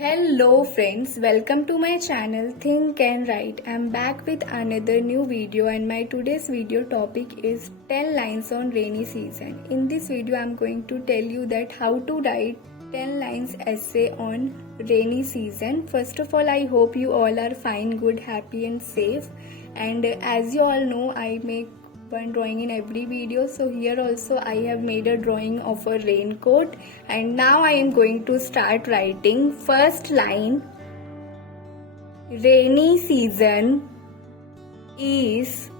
Hello friends, welcome to my channel Think and Write. I'm back with another new video and my today's video topic is 10 lines on rainy season. In this video I'm going to tell you that how to write 10 lines essay on rainy season. First of all, I hope you all are fine, good, happy and safe. And as you all know, I make one drawing in every video, so here also I have made a drawing of a raincoat, and now I am going to start writing. First line: rainy season is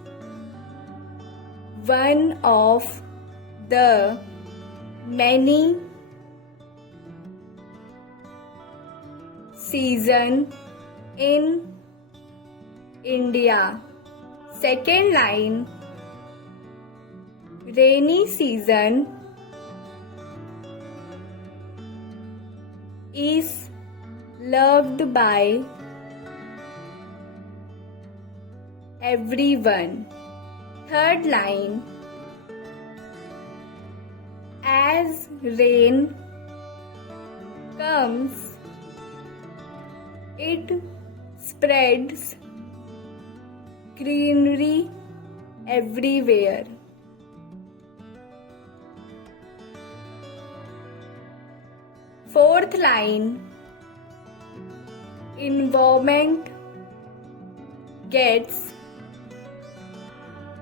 one of the many seasons in India. Second line: rainy season is loved by everyone. Third line: as rain comes, it spreads greenery everywhere. Fourth line: environment gets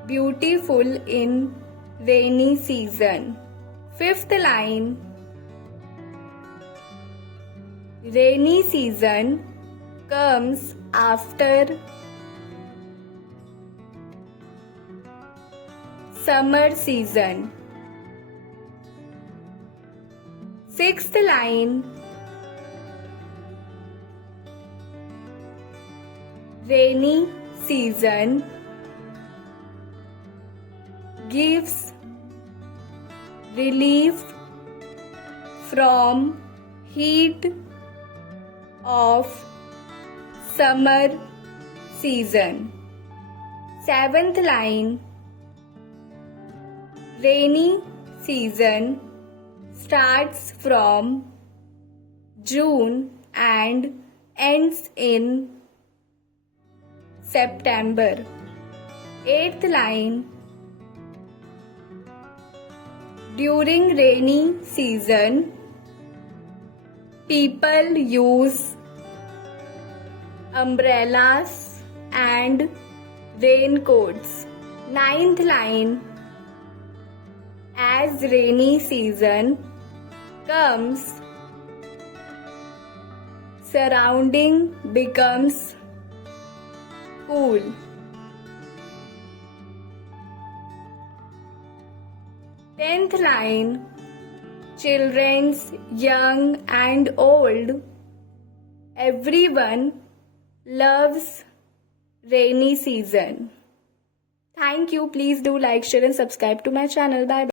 beautiful in rainy season. Fifth line: rainy season comes after summer season. Sixth line: rainy season gives relief from heat of summer season. Seventh line: rainy season starts from June and ends in September. Eighth line: during rainy season, people use umbrellas and raincoats. Ninth line: as rainy season comes, surrounding becomes cool. Tenth line: children's, young and old, everyone loves rainy season. Thank you. Please do like, share and subscribe to my channel. Bye.